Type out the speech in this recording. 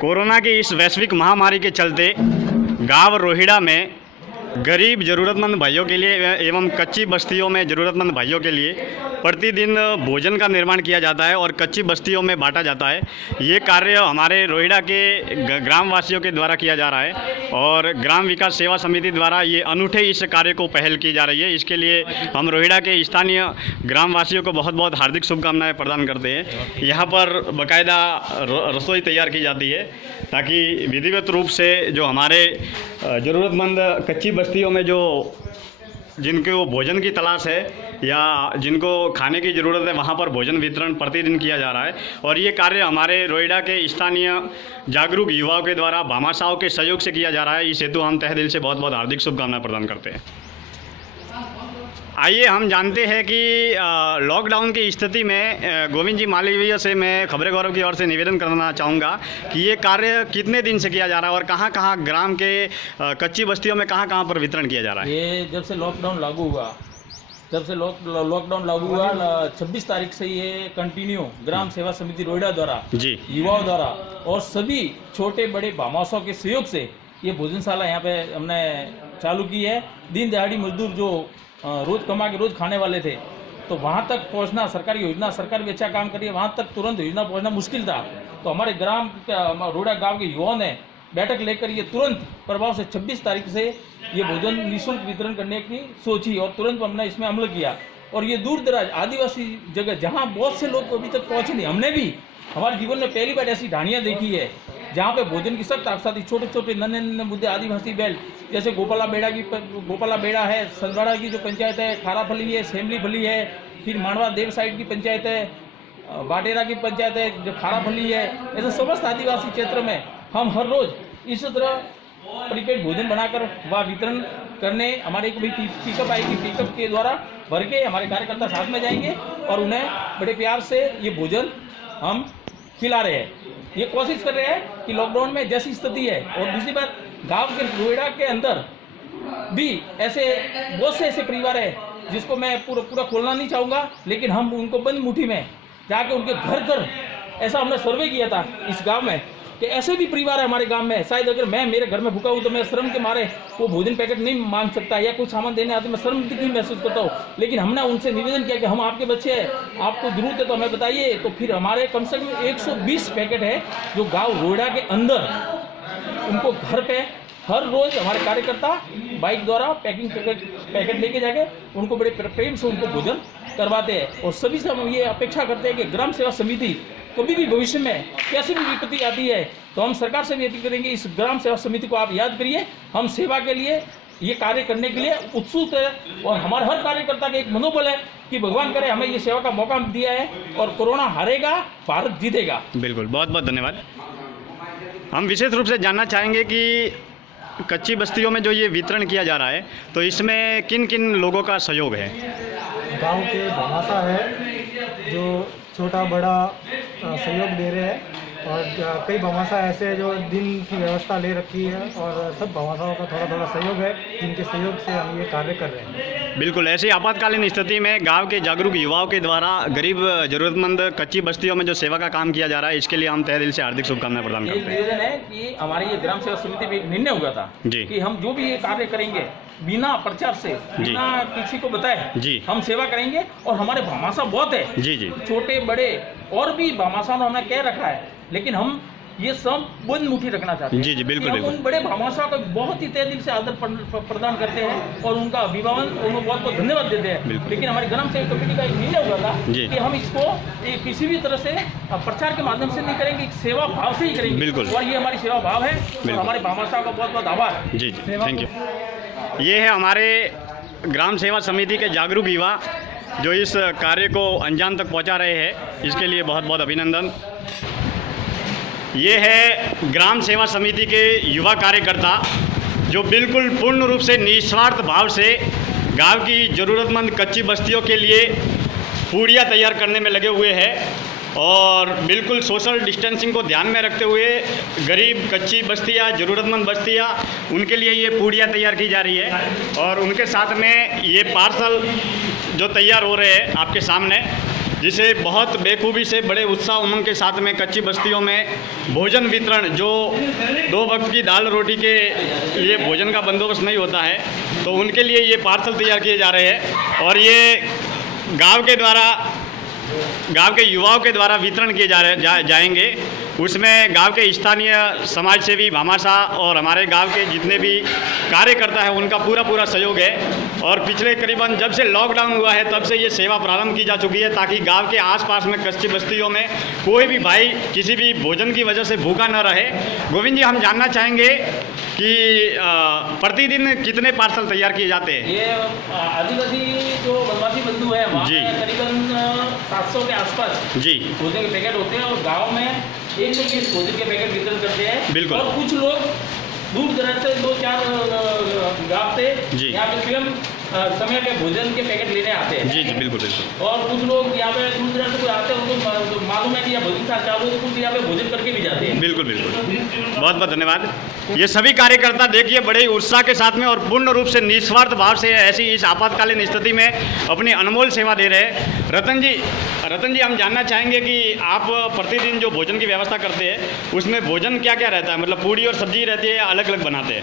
Corona की इस वैश्विक महामारी के चलते गांव रोहिड़ा में गरीब ज़रूरतमंद भाइयों के लिए एवं कच्ची बस्तियों में ज़रूरतमंद भाइयों के लिए प्रतिदिन भोजन का निर्माण किया जाता है और कच्ची बस्तियों में बांटा जाता है। ये कार्य हमारे रोहिड़ा के ग्रामवासियों के द्वारा किया जा रहा है और ग्राम विकास सेवा समिति द्वारा ये अनूठे इस कार्य को पहल की जा रही है। इसके लिए हम रोहिड़ा के स्थानीय ग्रामवासियों को बहुत बहुत हार्दिक शुभकामनाएं प्रदान करते हैं। यहाँ पर बाकायदा रसोई तैयार की जाती है ताकि विधिवत रूप से जो हमारे ज़रूरतमंद कच्ची बस्तियों में जो जिनको भोजन की तलाश है या जिनको खाने की ज़रूरत है वहाँ पर भोजन वितरण प्रतिदिन किया जा रहा है। और ये कार्य हमारे रोहिड़ा के स्थानीय जागरूक युवाओं के द्वारा भामाशाहों के सहयोग से किया जा रहा है। इस हेतु हम तहे दिल से बहुत बहुत हार्दिक शुभकामनाएं प्रदान करते हैं। आइए हम जानते हैं कि लॉकडाउन की स्थिति में गोविंद जी मालवीय से मैं खबरें गौरव की ओर से निवेदन करना चाहूँगा कि ये कार्य कितने दिन से किया जा रहा है और कहाँ कहाँ ग्राम के कच्ची बस्तियों में कहाँ कहाँ पर वितरण किया जा रहा है। ये जब से लॉकडाउन लागू हुआ 26 तारीख से ये कंटिन्यू ग्राम सेवा समिति रोहिड़ा द्वारा जी युवाओं द्वारा और सभी छोटे बड़े भामाशाहों के सहयोग से ये भोजनशाला यहाँ पे हमने चालू की है। दिन दिहाड़ी मजदूर जो रोज कमा के रोज खाने वाले थे तो वहाँ तक पहुँचना सरकारी योजना, सरकार भी अच्छा काम करी है, वहाँ तक तुरंत योजना पहुँचना मुश्किल था। तो हमारे ग्राम रोहिड़ा गांव के युवाओं ने बैठक लेकर ये तुरंत प्रभाव से 26 तारीख से ये भोजन निःशुल्क वितरण करने की सोची और तुरंत हमने इसमें अमल किया। और ये दूर दराज आदिवासी जगह जहाँ बहुत से लोग अभी तक पहुँचे नहीं, हमने भी हमारे जीवन में पहली बार ऐसी ढाणियाँ देखी है जहाँ पे भोजन की सख्त आसादी छोटे छोटे नन्हे नन्हे मुद्दे आदिवासी बेल्ट जैसे गोपाला बेड़ा है, संदवाड़ा की जो पंचायत है, खाराफली है, सेमलीफली है, फिर मानवा देव साइड की पंचायत है, बाटेरा की पंचायत है जो खाराफली है, ऐसे समस्त आदिवासी क्षेत्र में हम हर रोज इस तरह प्रीपेड भोजन बनाकर वह वितरण करने हमारे एक पिकअप आएगी, पिकअप के द्वारा भर के हमारे कार्यकर्ता साथ में जाएंगे और उन्हें बड़े प्यार से ये भोजन हम खिला रहे हैं। ये कोशिश कर रहे हैं कि लॉकडाउन में जैसी स्थिति है और दूसरी बात गांव के रोहिड़ा के अंदर भी ऐसे बहुत से ऐसे परिवार है जिसको मैं पूरा खोलना नहीं चाहूँगा, लेकिन हम उनको बंद मुट्ठी में जाके उनके घर घर ऐसा हमने सर्वे किया था इस गांव में कि ऐसे भी परिवार है हमारे गांव में, शायद अगर मैं मेरे घर में भूखा हूँ तो मैं शर्म के मारे वो भोजन पैकेट नहीं मांग सकता या कुछ सामान देने आते मैं शर्म नहीं महसूस करता हूँ। लेकिन हमने उनसे निवेदन किया कि हम आपके बच्चे हैं, आपको जरूरत है तो हमें बताइए। तो फिर हमारे कम से कम 120 पैकेट है जो गाँव रोहिड़ा के अंदर उनको घर पे हर रोज हमारे कार्यकर्ता बाइक द्वारा पैकिंग पैकेट लेके जाके उनको बड़े प्रेम से उनको भोजन करवाते हैं। और सभी से हम ये अपेक्षा करते हैं कि ग्राम सेवा समिति कभी भी भविष्य में कैसी भी विपत्ति आती है तो हम सरकार से भी अपील करेंगे इस ग्राम सेवा समिति को आप याद करिए। हम सेवा के लिए ये कार्य करने के लिए उत्सुक है और हमारे हर कार्यकर्ता का एक मनोबल है कि भगवान करे हमें ये सेवा का मौका दिया है और कोरोना हारेगा, भारत जीतेगा। बिल्कुल, बहुत बहुत धन्यवाद। हम विशेष रूप से जानना चाहेंगे कि कच्ची बस्तियों में जो ये वितरण किया जा रहा है तो इसमें किन किन लोगों का सहयोग है। गांव के भामाशाह है जो छोटा बड़ा सहयोग दे रहे हैं और कई भामाशाह ऐसे हैं जो दिन की व्यवस्था ले रखी है और सब भामाशाहों का थोड़ा थोड़ा सहयोग है जिनके सहयोग से हम ये कार्य कर रहे हैं। बिल्कुल, ऐसी आपातकालीन स्थिति में गांव के जागरूक युवाओं के द्वारा गरीब जरूरतमंद कच्ची बस्तियों में जो सेवा का काम किया जा रहा है इसके लिए हम तहे दिल से हार्दिक शुभकामनाएं प्रदान करते हैं। निवेदन है कि हमारी ये ग्राम सेवा समिति में एक निर्णय हुआ था कि हम जो भी ये कार्य करेंगे बिना प्रचार से बिना किसी को बताए जी हम सेवा करेंगे। और हमारे भामाशाह बहुत है जी जी छोटे बड़े और भी भामाशाह ने हमें कह रखा है, लेकिन हम ये सब बंद मुट्ठी रखना चाहते हैं जी जी बिल्कुल, हम उन बड़े भामाशाह को बहुत ही तहे दिल से आदर प्रदान करते हैं और उनका अभिभावन उन्हें बहुत बहुत धन्यवाद देते हैं। लेकिन हमारी ग्राम सेवा कमेटी का एक निर्णय हुआ था कि हम इसको किसी भी तरह से प्रचार के माध्यम से नहीं करेंगे, सेवा भाव से ही करेंगे। बिल्कुल, और ये हमारी सेवा भाव है और हमारे भामाशाह का बहुत बहुत आभार जी जी थैंक यू। ये है हमारे ग्राम सेवा समिति के जागरूक युवा जो इस कार्य को अंजाम तक पहुंचा रहे हैं, इसके लिए बहुत बहुत अभिनंदन। ये है ग्राम सेवा समिति के युवा कार्यकर्ता जो बिल्कुल पूर्ण रूप से निस्वार्थ भाव से गांव की ज़रूरतमंद कच्ची बस्तियों के लिए पूड़ियाँ तैयार करने में लगे हुए हैं और बिल्कुल सोशल डिस्टेंसिंग को ध्यान में रखते हुए गरीब कच्ची बस्तियाँ, ज़रूरतमंद बस्तियाँ, उनके लिए ये पूड़ियाँ तैयार की जा रही है। और उनके साथ में ये पार्सल जो तैयार हो रहे हैं आपके सामने, जिसे बहुत बेखूबी से बड़े उत्साह उमंग के साथ में कच्ची बस्तियों में भोजन वितरण, जो 2 वक्त की दाल रोटी के लिए भोजन का बंदोबस्त नहीं होता है, तो उनके लिए ये पार्सल तैयार किए जा रहे हैं और ये गांव के युवाओं के द्वारा वितरण किए जाएंगे। उसमें गांव के स्थानीय समाज सेवी भामाशाह और हमारे गांव के जितने भी कार्यकर्ता हैं उनका पूरा सहयोग है। और पिछले करीबन जब से लॉकडाउन हुआ है तब से ये सेवा प्रारंभ की जा चुकी है, ताकि गांव के आसपास में कच्ची बस्तियों में कोई भी भाई किसी भी भोजन की वजह से भूखा न रहे। गोविंद जी, हम जानना चाहेंगे कि प्रतिदिन कितने पार्सल तैयार किए जाते हैं? ये आदिवासी जो वनवासी बंधु है वहाँ करीबन 700 के आसपास जी भोजन के पैकेट होते हैं और गांव में 120 भोजन के पैकेट वितरण करते हैं। बिल्कुल। और कुछ लोग दूर दराज से 2-4 गांव से यहाँ पे स्वयं समय पे भोजन के पैकेट लेने आते हैं। जी बिल्कुल। और कुछ लोग यहाँ पे दूर दराज से कोई आते हैं, उनको मालूम है कि यहाँ भोजन चालू है, तो कुछ यहाँ पे भोजन करके भी जाते हैं। बिल्कुल। बहुत बहुत धन्यवाद। ये सभी कार्यकर्ता देखिए बड़े ही उत्साह के साथ में और पूर्ण रूप से निस्वार्थ भाव से ऐसी इस आपातकालीन स्थिति में अपनी अनमोल सेवा दे रहे हैं। रतन जी, हम जानना चाहेंगे कि आप प्रतिदिन जो भोजन की व्यवस्था करते हैं उसमें भोजन क्या क्या रहता है? मतलब पूड़ी और सब्जी रहती है या अलग अलग बनाते हैं?